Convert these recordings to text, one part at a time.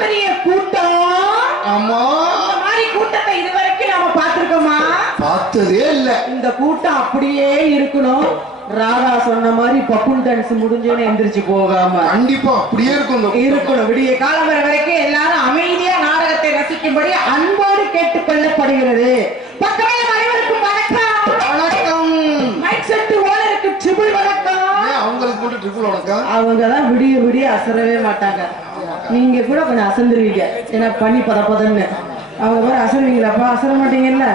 பெரிய கூட்டம். ஆமா, இந்த மாதிரி கூட்டத்தை இதுவரைக்கும் நாம பார்த்திருக்கோமா? பார்த்ததே இல்ல. இந்த கூட்டம் அப்படியே இருக்கணும். ராதா சொன்ன மாதிரி பப்புன் டான்ஸ் முடிஞ்சோன்னு எந்திரிச்சு போகாம கண்டிப்பா அப்படியே இருக்கணும். விடிய காலம் வரை வரைக்கும் எல்லாரும் அமைதியா நாடகத்தை ரசிக்கும்படி அன்போடு கேட்டுக்கொள்ளப்படுகிறது. பக்கமே அனைவருக்கும் வணக்கம். வணக்கம். மைக் செட் ஓனருக்கு ட்ரிபிள் வணக்கம். அவங்களுக்கு மட்டும் ட்ரிபிள் வணக்கம். அவங்கதான் விடிய விடிய அசரவே மாட்டாங்க. நீங்க கூட கொஞ்சம் அசந்துருவீங்க. ஏன்னா பண்ணி பதப்பதன்னு அவங்க பேர் அசருவீங்களாப்பா? அசர மாட்டீங்கல்ல.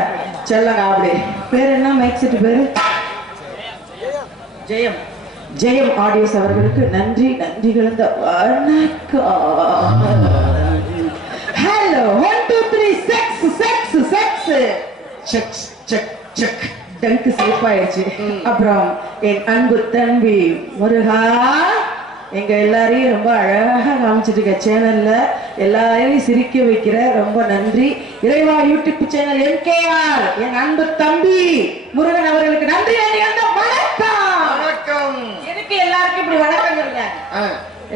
செல்லங்க அப்படி. பேர் என்ன? மைக் செட் பேரு ஜெயம். ஜெயம் ஆடியோஸ் அவர்களுக்கு நன்றி. நன்றி கலந்த வணக்கம். Hello 1 2 3 checks checks checks check check check. டங்கு சேஃப் ஆயிடுச்சு. அப்புறம் என் அன்பு தம்பி முருகா எங்க எல்லாரையும் ரொம்ப அழகாக காமிச்சிட்டு இருக்க சேனல்ல எல்லாரையும் சிரிக்க வைக்கிற ரொம்ப நன்றி. இறைவா யூடியூப் சேனல் MKR என் அன்பு தம்பி முருகன் அவர்களுக்கு நன்றி. வணக்கம். எதுக்கு எல்லாருக்கும் இப்படி வணக்கம் சொல்லுங்க?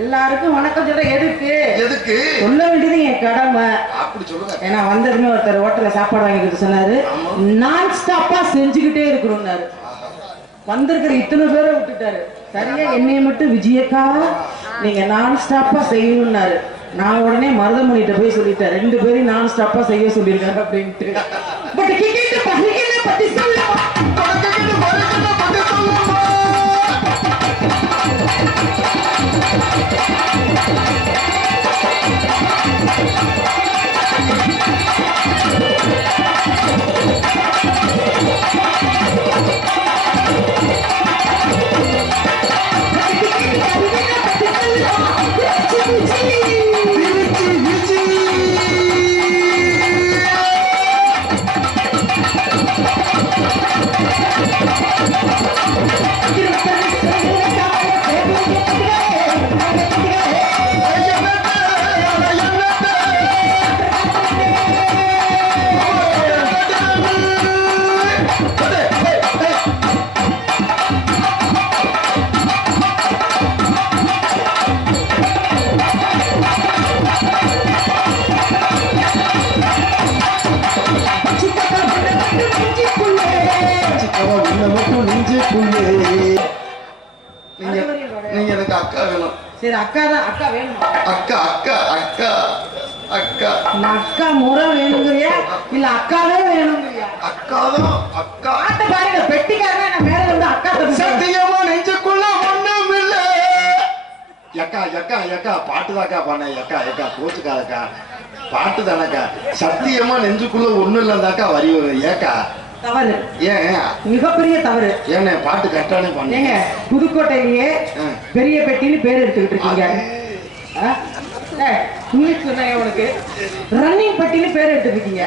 எல்லாருக்கும் வணக்கம் சொல்ற எதுக்கு? சொல்ல வேண்டியது என் கடமை. அப்படி சொல்லுங்க. ஏன்னா வந்ததுமே ஒருத்தர் ஹோட்டல்ல சாப்பாடு வாங்கிட்டு சொன்னாரு, நான் ஸ்டாப்பா செஞ்சுக்கிட்டே இருக்கணும்னாரு. வந்திருக்கிற இத்தனை பேரை விட்டுட்டாரு. சரியா என்னைய மட்டும் விஜயக்கா நீங்க நான் ஸ்டாப்பா செய்யணும்னாரு. நான் உடனே மருதமணிட்ட போய் சொல்லிட்டேன், 2 பேரையும் நான் ஸ்டாப்பா செய்ய சொல்லிருக்காரு அப்படின்ட்டு. பட் கிட்ட பகிர்களை பத்தி சொல்லவா? நீங்க எனக்கு அக்கா வேணும். சரி அக்கா தான். அக்கா வேணும். அக்கா அக்கா அக்கா அக்கா. அக்கா முறை வேணுங்கிறியா இல்ல அக்காவே வேணுங்கிறியா? அக்கா தான். அக்கா ஆட்ட பாருங்க. பெட்டிக்காரங்க நான் மேல வந்து அக்கா தம்பி சத்தியமா நெஞ்சுக்குள்ள ஒண்ணும் இல்ல. எக்கா எக்கா எக்கா பாட்டுதாக்கா பானே. எக்கா எக்கா கோச்சுக்காதக்கா, பாட்டு தானக்கா. சத்தியமா நெஞ்சுக்குள்ள ஒண்ணும் இல்லதாக்கா வரி வரும். ஏக்கா தவறு. ஏன்? மிகப்பெரிய தவறு. ஏன்னு பாட்டு கரெக்டானே பண்ணீங்க. புதுக்கோட்டையிலேயே பெரிய பெட்டின்னு பேர் எடுத்துக்கிட்டு இருக்கீங்க. உனக்கு ரன்னிங் பெட்டின்னு பேர் எடுத்துருக்கீங்க.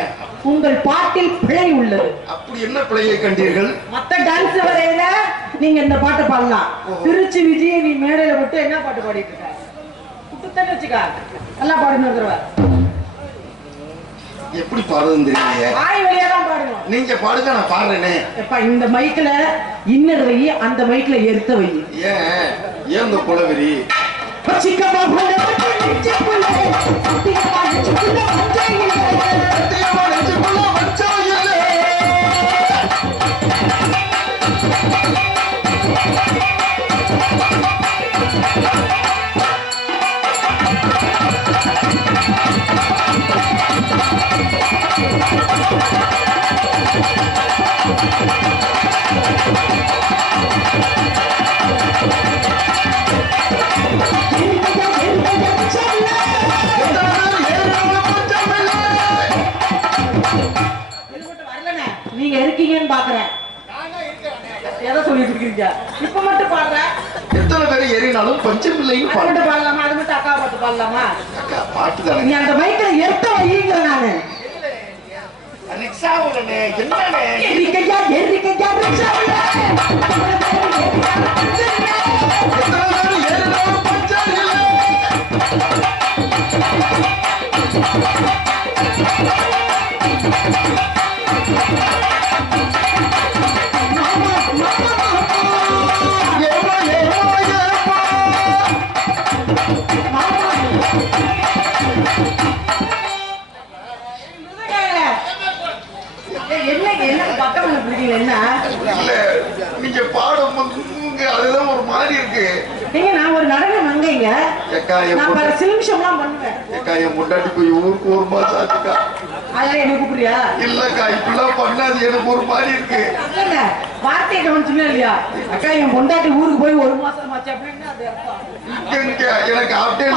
உங்கள் பாட்டில் பிழை உள்ளது. அப்படி என்ன பிழையை கண்டீர்கள்? மத்த டான்ஸ் வரையில நீங்க இந்த பாட்டை பாடலாம். திருச்சி விஜய நீ மேடையில மட்டும் என்ன பாட்டு பாடிட்டு இருக்க? குட்டுத்தன்னு வச்சுக்கா நல்லா பாடுன்னு. எப்படி பாடுறது தெரியலையே. வாய் வழியா தான் பாடணும். நீங்க பாடுங்க, நான் பாடுறேனே. இந்த மைக்ல இன்னர் வை, அந்த மைக்ல எர்த்த வை. ஏன் இந்த குலவெறி? நீங்க இருக்கீங்கன்னு பாக்குறேன். எதை சொல்லிட்டு இருக்கீங்க? இப்ப மட்டும் பாடுற. எத்தனை பேர் ஏறினாலும் பஞ்சம் இல்லைன்னு பாடலாமா? அது மட்டும் அக்கா பாட்டு பாடலாமா? அக்கா பாட்டு தானே. நீ அந்த மைக்ல எடுத்த வைங்க. நானு ரிக்ஷாவுலனே என்னனே எரிக்கையா ரிக்ஷாவுல எத்தனை பேர் ஏறினாலும் பஞ்சம் இல்லை. நீங்க பாடும் அதுதான் ஒரு மாதிரி இருக்கு. நான் ஒரு நடன மங்கைங்க. நான் பல சிலிம்ஷம்லாம் பண்ணுவேன். என் முன்னாடி போய் ஊருக்கு ஒரு மாசம் ஆச்சுக்கா. அதெல்லாம் என்ன கூப்பிடுறியா? இல்லக்கா இப்படிலாம் பண்ணாது, எனக்கு ஒரு மாதிரி இருக்கு. வார்த்தையை கவனிச்சுன்னா இல்லையா? அக்கா என் பொண்டாட்டி ஊருக்கு போய் ஒரு மாசம் ஆச்சு அப்படின்னு அது எனக்கு அப்படியே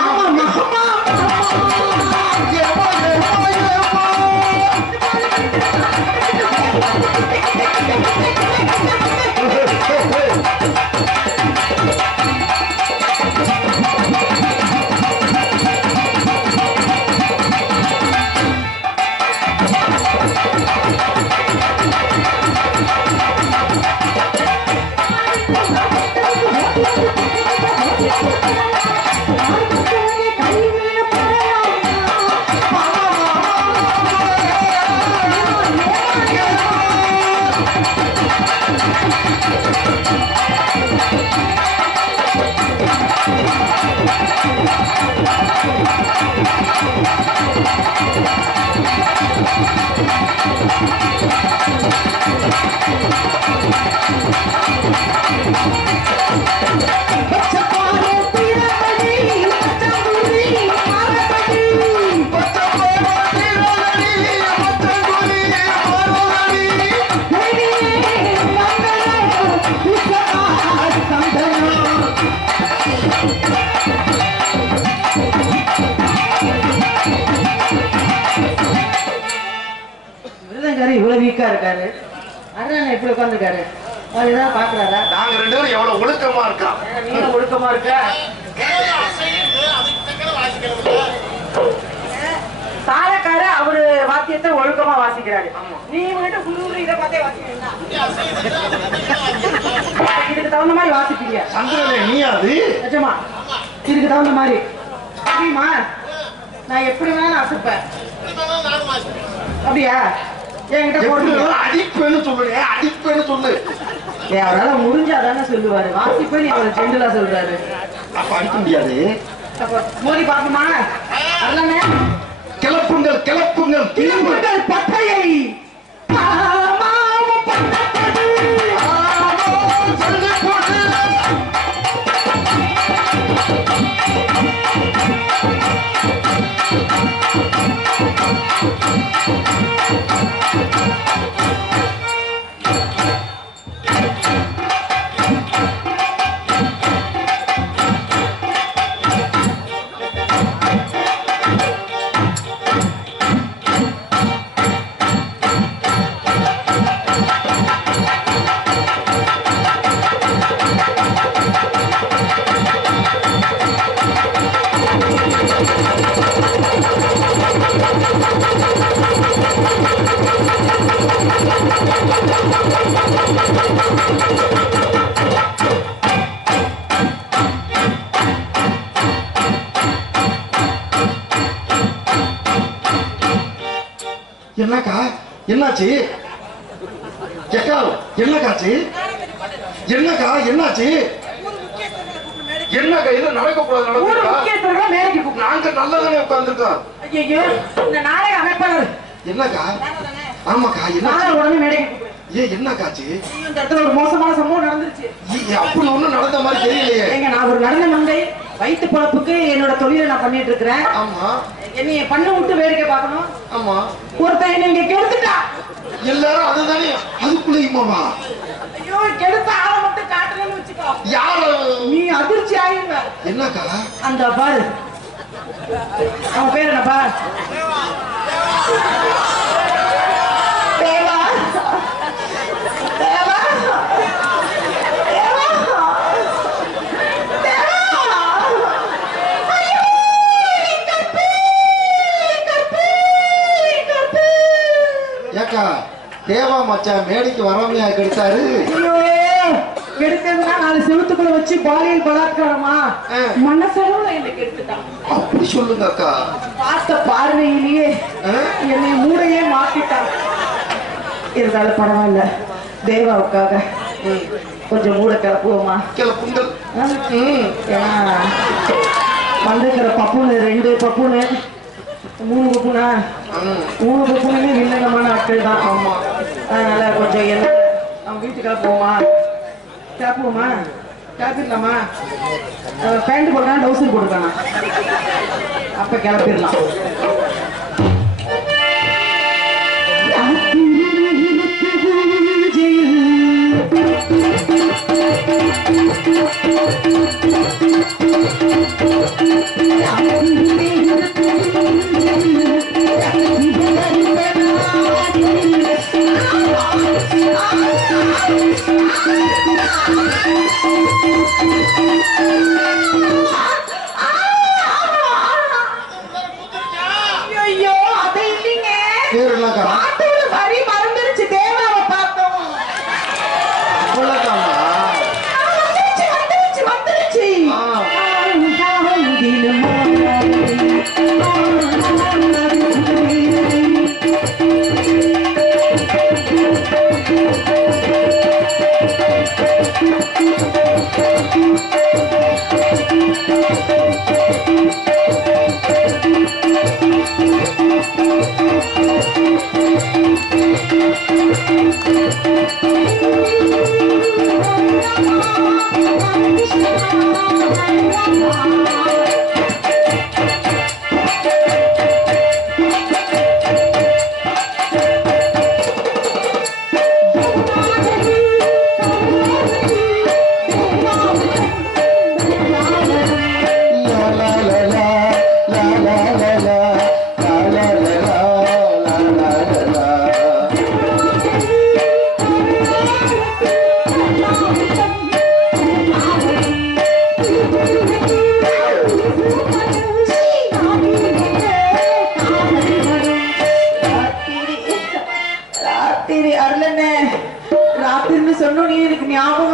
இவ்வளவு வீக்கா இருக்காரு. அண்ணன் எப்படி உட்காந்துருக்காரு? அதுதான் பாக்குறாரா? நாங்க ரெண்டு பேரும் எவ்வளவு ஒழுக்கமா இருக்கா. நீங்க ஒழுக்கமா இருக்க. தாளக்கார அவரு வாத்தியத்தை ஒழுக்கமா வாசிக்கிறாரு. நீ வந்துட்டு குழுவுல இதை பார்த்தே வாசிக்கிறீங்களா? இதுக்கு தகுந்த மாதிரி வாசிப்பீங்க. சந்திரனே நீ அது நிஜமா இதுக்கு தகுந்த மாதிரி தெரியுமா? நான் எப்படி வேணாலும் அசுப்பேன். அப்படியா? என்கிட்ட போட்டு அடிப்பேன்னு சொல்லுங்க, அடிப்பேன்னு சொல்லு. அவரால முடிஞ்சாதானே சொல்லுவாரு. வாசிப்பேன் நீ ஒரு ஜெண்டலா சொல்றாரு. அப்ப அடிக்க முடியாது. மோதி பாக்குமா? அல்லனே கிளப்புங்கள் கிளப்புங்கள் கிளப்புங்கள் பட்டையை என்னக்கா என்னாச்சு? கேக்கா என்னக்காச்சு? என்னக்கா என்னாச்சு? என்னக்கா இது நடக்க கூடாது. நாங்க நல்லதானே உட்கார்ந்துருக்கோம். இந்த நாடக அமைப்பாளர் என்னக்கா? ஆமாக்கா என்ன உடனே மேடை என்னக்காச்சு? இந்த இடத்துல ஒரு மோசமான சம்பவம் நடந்துருச்சு. அப்படி ஒண்ணும் நடந்த மாதிரி தெரியலையே. ஏங்க நான் ஒரு நடன மங்கை. வயிற்று பொழப்புக்கு என்னோட தொழிலை நான் பண்ணிட்டு இருக்கிறேன். ஆமா என்னைய பண்ண விட்டு வேடிக்கை பார்க்கணும். ஆமா ஒருத்தன் என்ன இங்க கெடுத்துட்டா. எல்லாரும் அதுதானே அதுக்குள்ளேயுமாவா? ஐயோ கெடுத்த ஆளை மட்டும் காட்டுறேன்னு வச்சுக்கோ. யாரு? நீ அதிர்ச்சி ஆயிருவ. என்னக்கா? அந்த பாரு அவன் பேர் என்னப்பா? தேவா தேவா ஏக்கா தேவா மச்சான் மேடைக்கு வராமையா கெடுத்தாரு? கெடுத்ததுன்னா 4 செவத்துக்குள்ள வச்சு பாலியல் பலாத்காரமா மனசளவுல என்ன கெடுத்துட்டான். அப்படி சொல்லுங்க அக்கா. பார்த்த பார்வையிலேயே என்னை மூடையே மாத்திட்டான். இருந்தாலும் பரவாயில்ல, தேவாவுக்காக கொஞ்சம் மூட கிளப்புவோமா? கிளப்புங்கள். ஏன்னா வந்திருக்கிற பப்புனு 2 பப்புனு 3 பப்புனா 3 பப்புனுமே வில்லங்கமான ஆட்கள் தான். ஆமா, அதனால கொஞ்சம் என்ன அவன் வீட்டுக்கு கிளப்புவோமா? கிளப்புவோமா? கிளப்பிடலாமா? பேண்ட் போடுறான், டவுசர் போட்டுருக்கானா? அப்ப கிளப்பிடலாம். ஐயோ, அதை இல்லைங்க. பாட்டோட வரி மறந்துருச்சு. தேவாவை பார்த்தோம்.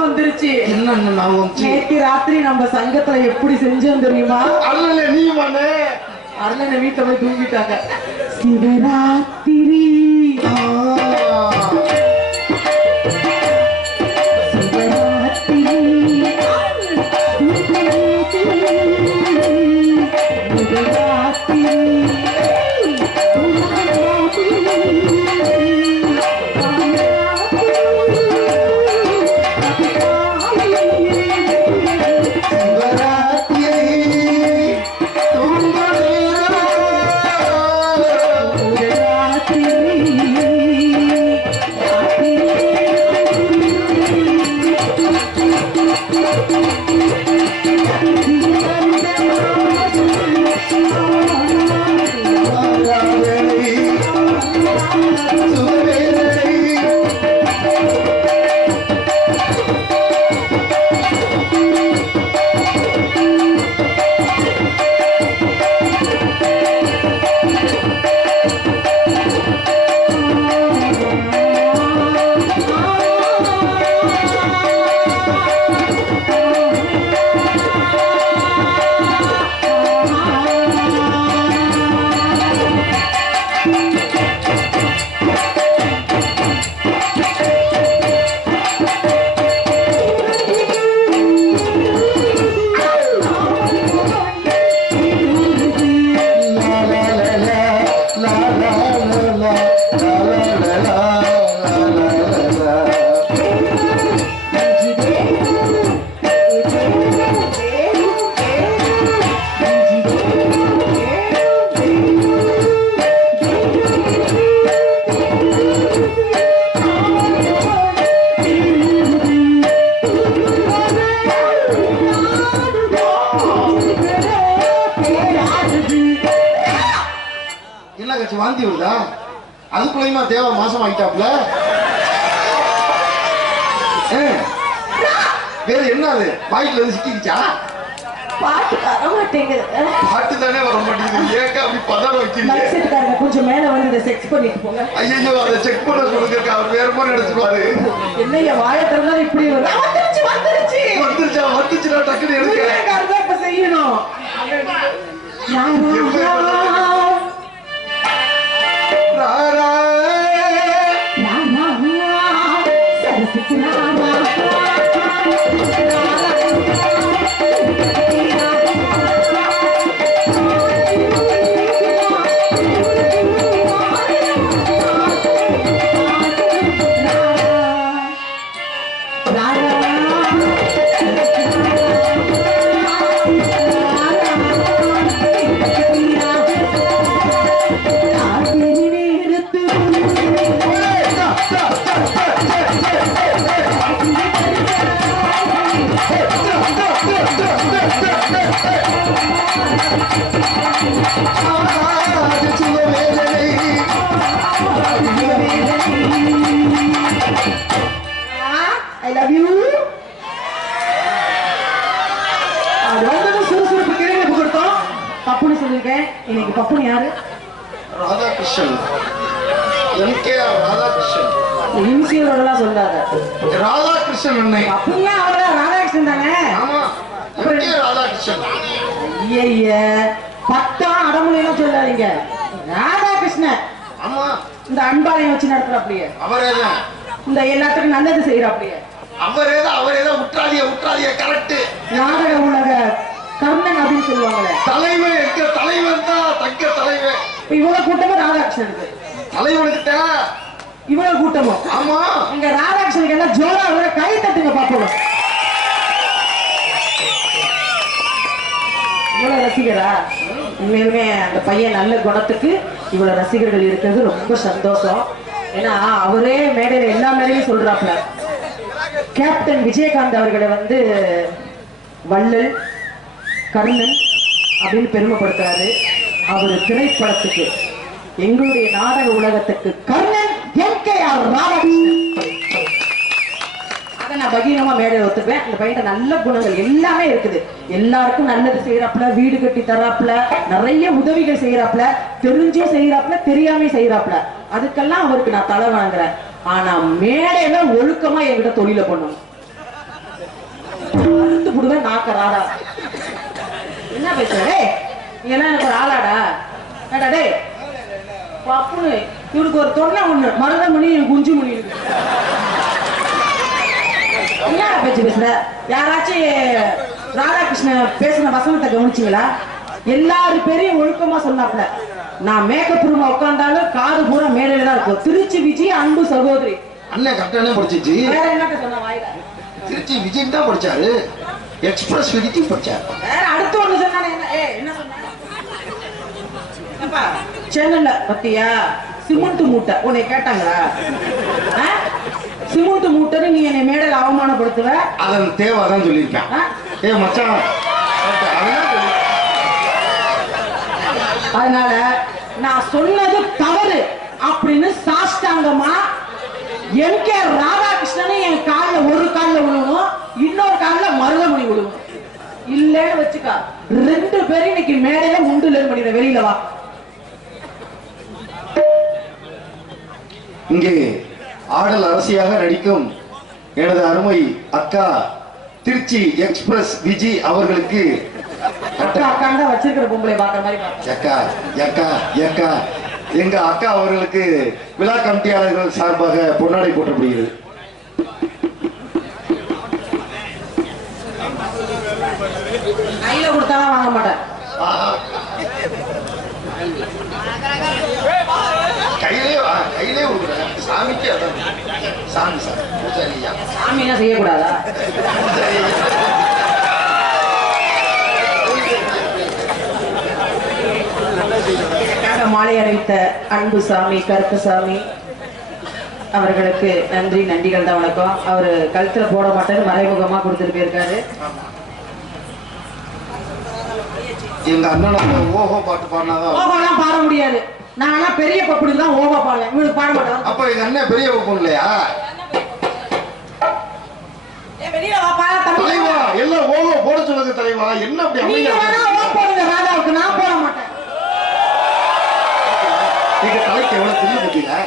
வந்துருச்சு. நேற்று ராத்திரி நம்ம சங்கத்துல எப்படி செஞ்சோம் தெரியுமா? அருளனை வீட்டுல போய் தூங்கிட்டாங்க. சிவராத்திரி வாந்தி வருதா? அதுக்குள்ளயுமா தேவா மாசம் ஆகிட்டாப்ல? வேற என்ன அது வாய்க்குல வந்து சிக்கிச்சா? பாட்டு வர மாட்டேங்குது. பாட்டு தானே வர மாட்டேங்குது. ஏங்க அப்படி பதற வைக்கிறீங்க? கொஞ்சம் மேல வந்து இதை செக் பண்ணிட்டு போங்க. ஐயோ, அதை செக் பண்ண சொல்லுங்க. அவர் வேற மாதிரி எடுத்துப்பாரு. என்னைய வாயை திறந்தா இப்படி வந்துருச்சு. வந்துருச்சா? வந்துச்சுன்னா டக்குனு எடுக்க செய்யணும். I love you. சுறுசுறுப்பு கேள்வி கொடுத்தோம். பப்புன்னு சொல்லிருக்கேன். இன்னைக்கு பப்புன்னு யாரு? ராதாகிருஷ்ணன். எம்கேஆர் ராதாகிருஷ்ணன். இன்சியரோடலாம் சொல்லாத. ராதாகிருஷ்ணன் அண்ணே. பப்புன்னா அவரா ராதாகிருஷ்ணன் தானே? ஆமா. எம்கே ராதாகிருஷ்ணன். ஐயே பத்தா அடமொழியெல்லாம் சொல்லாதீங்க. ராதாகிருஷ்ணன். ஆமா. இந்த அன்பாளையம் வச்சு நடத்துறாப்லையே. அவரேதான். இந்த எல்லாத்துக்கும் நல்லது செய்யறாப்லையே. அவரேதான் உற்றாதிய கரெக்ட். நாடக உலக கர்ணன் அப்படின்னு சொல்லுவாங்களே. தலைவன் எங்க தலைவன் தான் தங்க தலைவன். இவ்வளவு கூட்டமும் ராதாகிருஷ்ணனுக்கு. தலைவனுக்கு இவ்வளவு கூட்டமும். ஆமா. இங்க ராதாகிருஷ்ணனுக்கு எல்லாம் ஜோரா வர கை தட்டுங்க பாப்போம். இவ்வளவு ரசிகரா? உண்மையுமே அந்த பையன் நல்ல குணத்துக்கு இவ்வளவு ரசிகர்கள் இருக்கிறது ரொம்ப சந்தோஷம். ஏன்னா அவரே மேடையில எல்லா மேடையும் சொல்றாப்ல, கேப்டன் விஜயகாந்த் அவர்களை வந்து வள்ளல் கர்ணன் அப்படின்னு பெருமைப்படுத்துறாரு. அவரு திரைப்படத்துக்கு எங்களுடைய நாடக உலகத்துக்கு கர்ணன் எம்கேஆர் ராதாகிருஷ்ணன். அதை நான் பகீரமா மேடையில் ஒத்துப்பேன். அந்த பையன் நல்ல குணங்கள் எல்லாமே இருக்குது. எல்லாருக்கும் நல்லது செய்யறாப்புல, வீடு கட்டி தராப்புல, நிறைய உதவிகள் செய்யறாப்புல, தெரிஞ்சே செய்யறாப்புல, தெரியாம செய்யறாப்புல. அதுக்கெல்லாம் அவருக்கு நான் தலை வணங்குறேன். ஆனா மேடையில ஒழுக்கமா என்கிட்ட தொழில பண்ணணும். நாக்க ராடா என்ன பேசுறே? நீ எல்லாம் எனக்கு ஒரு ஆளாடா? ஏடா டே பப்புனு இவனுக்கு ஒரு தொண்டை ஒண்ணு மருதமணி குஞ்சு மணி இருக்கு. என்ன பேச்சு பேசுற? யாராச்சும் ராதாகிருஷ்ணன் பேசுன வசனத்தை கவனிச்சீங்களா? எல்லாரும் பேரையும் ஒழுக்கமா சொன்னாப்ல. நான் மேக்கப் ரூம் உட்கார்ந்தாலும் காது பூரா மேடையில தான் இருக்கும். திருச்சி விஜய் அன்பு சகோதரி அண்ணன் கரெக்டானே படிச்சிச்சு. வேற என்ன சொன்ன வாயில? திருச்சி விஜய் தான் படிச்சாரு. எக்ஸ்பிரஸ் விஜய் படிச்சாரு. வேற அடுத்து ஒண்ணு சொன்னானே என்ன சொன்ன? சேனல்ல பத்தியா சிமெண்ட் மூட்டை உன்னை கேட்டாங்களா? சிமெண்ட் மூட்டை நீ என்னை மேடையில் அவமானப்படுத்துவ. அதன் தேவை அதான் சொல்லியிருக்கேன். மச்சான் அதனால நான் சொன்னது தவறு அப்படின்னு சாஷ்டாங்கமா எம்கே ராதாகிருஷ்ணன் என் கால்ல ஒரு கால்ல விழுவும், இன்னொரு கால்ல மருதமணி விழுவும். இல்லன்னு வச்சுக்கா ரெண்டு பேரும் இன்னைக்கு மேடையில முண்டுல பண்ணிடுற. வெளியில வா. இங்கே ஆடல் அரசியாக நடிக்கும் எனது அருமை அக்கா திருச்சி எக்ஸ்பிரஸ் விஜய் அவர்களுக்கு வச்சிருக்கிற பொம்பளை பாக்குற மாதிரி எங்க அக்கா அவர்களுக்கு விழா கமிட்டியாளர்கள் சார்பாக பொன்னாடை போற்றப்படுகிறது. கையில கொடுத்தாலும் வாங்க மாட்டேன். கையிலே கொடுக்குறேன். சாமிக்கு அதான் சாமி சார் பூஜாரியா. சாமியா செய்யக்கூடாதா? மாலை அணிவித்த அன்பு சாமி கருப்பசாமி அவர்களுக்கு நன்றி. நன்றிகள் தான். வணக்கம். அவரு கழுத்துல போட மாட்டேன்னு மறைமுகமா கொடுத்துட்டு போயிருக்காரு. எங்க அண்ணன் ஓஹோ பாட்டு பாடினாதான். ஓஹோலாம் பாட முடியாது. நான் பெரிய பப்புடி தான் ஓஹோ பாடுவேன். இவனுக்கு பாட மாட்டேன். அப்ப எங்க அண்ணன் பெரிய பப்பு இல்லையா? தலைவா எல்லாம் ஓஹோ போட சொல்லுங்க தலைவா. என்ன அப்படி போடுங்க ராதாவுக்கு, நான் போட மாட்டேன். நீங்க தலைக்கு எவ்வளவு தெரியும் பார்த்தீங்களா?